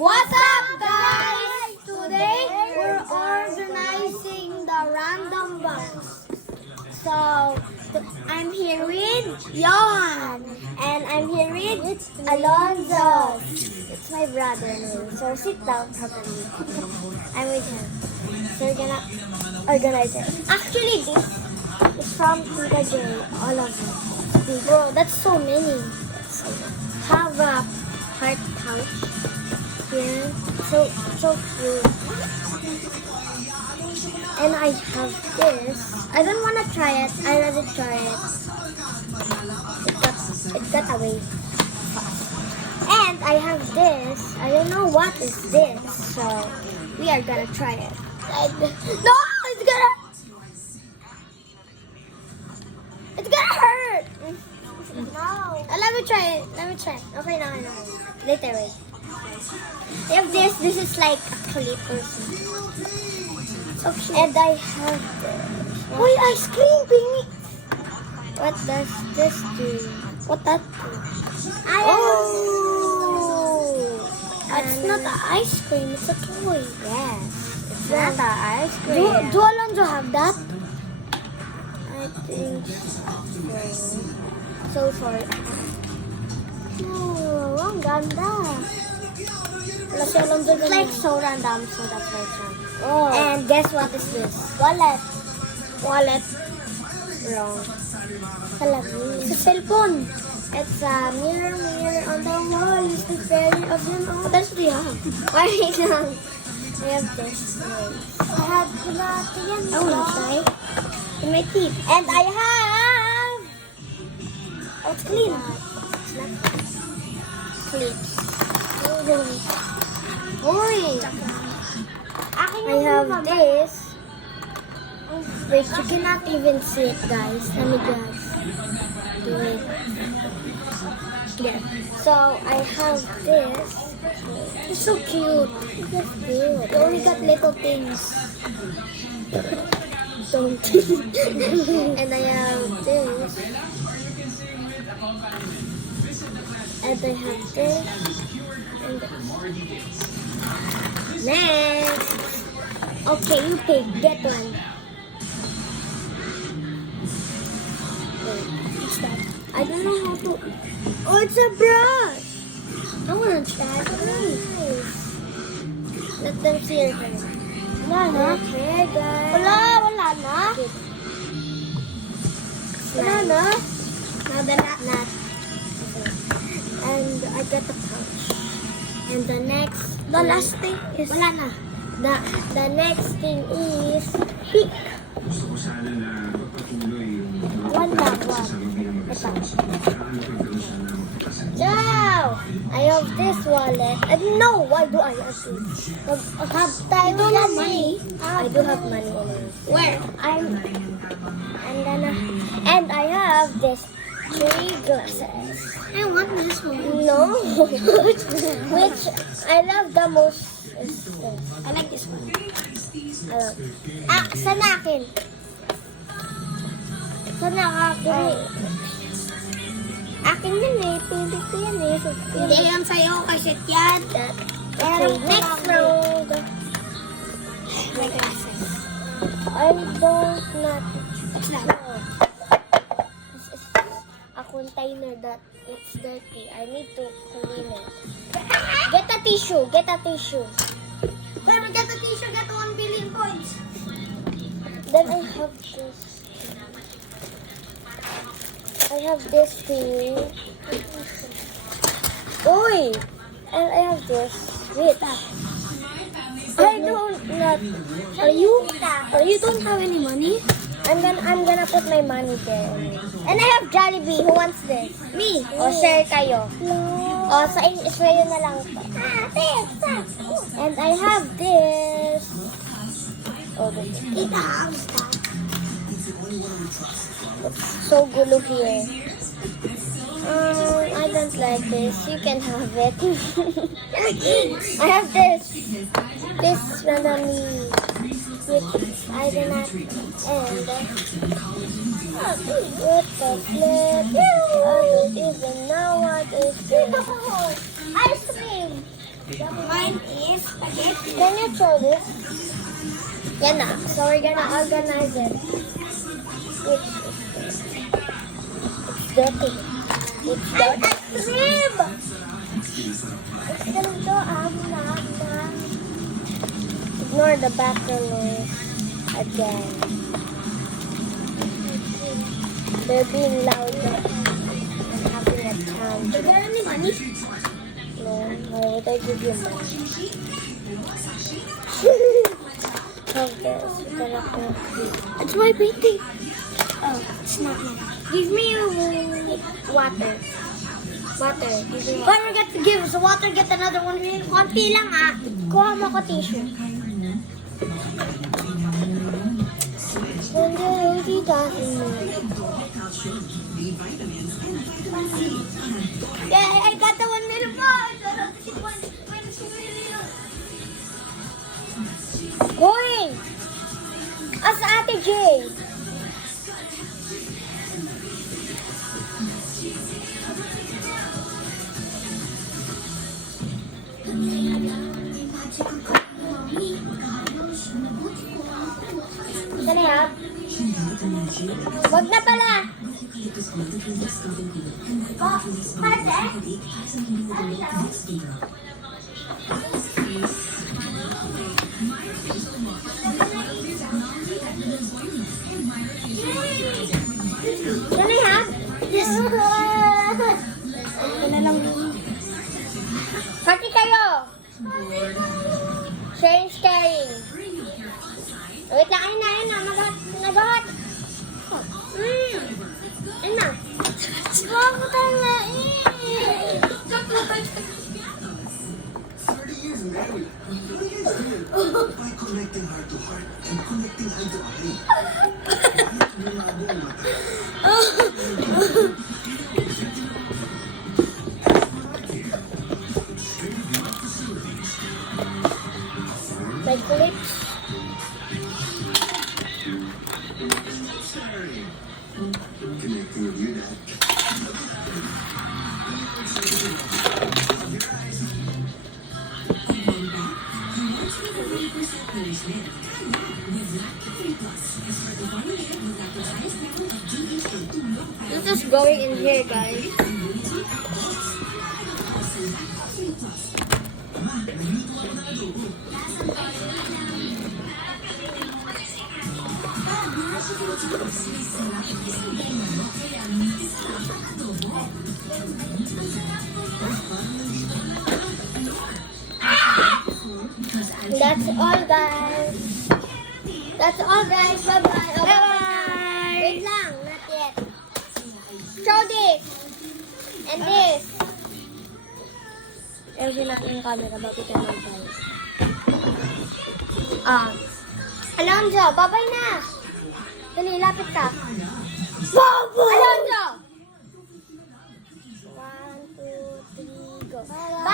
What's up, guys? Today we're organizing the random box. So I'm here with Johan and I'm here with Alonzo. It's my brother. So sit down properly. I'm with him. So we're gonna organize it. Actually, this is from Tita J. All of them. Bro, that's so many. Have a heart pouch. Yeah, so cute. And I have this. I don't want to try it. I rather try it. It got away fast. And I have this. I don't know what is this. So we are gonna try it. No, it's gonna hurt. No. Let me try it. Okay, no. Later, wait. If this is like a clip or something. Okay. And I have this. Wait, ice cream, Pingy. What does this do? What that do? It's not an ice cream, it's a toy. Yes. It's not an ice cream. Do Alonzo have that? I think so. So sorry. Oh, ang ganda. It's like so random, so that's why it's wrong. Oh. And guess what is this? Wallet. Wrong. It's a cellphone. It's a mirror on the wall. It's the fairy of them all. What else do you have? Wait lang. I have this. I have I want to try. In my teeth. And I have... Oh, it's clean. It's not clips. I have this. Wait, you cannot even see it, guys. Let me just do it. Yeah. So I have this. It's so cute. It's cute. You only got little things. Don't. And I have this. And I have this. Next. Okay, you pick. Get one. Wait, what's that? I don't know how to... Oh, it's a brush! I want to try it. Let them see your hair. Wala na? Okay, guys. Wala na? Wala na? Not. And I got the pouch. And the last thing is... Wala na. The next thing is pick. One. Wow! I have this wallet. No, why do I have this? I have time. You don't have money? I do have money. Where? And I have this 3 glasses. I want this one. No. Which I love the most. I like this one. Sana akin. Akin yan eh. Pili ko yan eh. Hindi yan sa'yo kasi yan. Next round. My glasses. I don't not. What's that? This is a container that it's dirty. I need to clean it. Get a tissue. Get a tissue, get 1 billion points. Then I have this. I have this thing. Oi! And I have this. Wait. I don't not. Are you don't have any money? I'm gonna put my money there. And I have Jollibee. Who wants this? Me. O share kayo. No. O sa Israel na lang ito. And I have this. Oh, this. It's so gulo here. I don't like this. You can have it. I have this. This randomly. Which I do not end. What the flip? I don't even know what is this. Ice cream. Mine is spaghetti. Can you show this? Yan na. So we're gonna organize it. Which is dirty. It's dirty. Rib! It's ganito, Ignore the background noise again. They're being loud. I'm having a time. Is there any money? No, why would I give you money? Have this. You cannot complete. It's my painting. Oh, it's not mine. Give me water. Water. Don't forget to give us water. Get another one. Konti lang ah. Kuha mo ko tissue. When the lady doesn't know. Yeah, I got the 1 million more. Going! As Ate J. Saan yan? Wag na pala! Saan yan? Ito na lang. Pati kayo! Sharing, sharing. Wait lang, ayun na. Nagot! Ayun na. Wag mo tayo nga eh. 30 years married. What are you doing? By connecting heart to heart and connecting eye to eye. My clips. Connecting with you, Dad. This is going in here, guys. That's all, guys. That's all, guys. Bye-bye. Oh, Bye-bye. Wait lang, not yet. Show this. And this. Elvin natin yung camera bago tayo mag-bye. Alonzo, bye-bye na. Dali, lapit ka. Bye-bye. Alonzo! 1, 2, 3, go. Bye!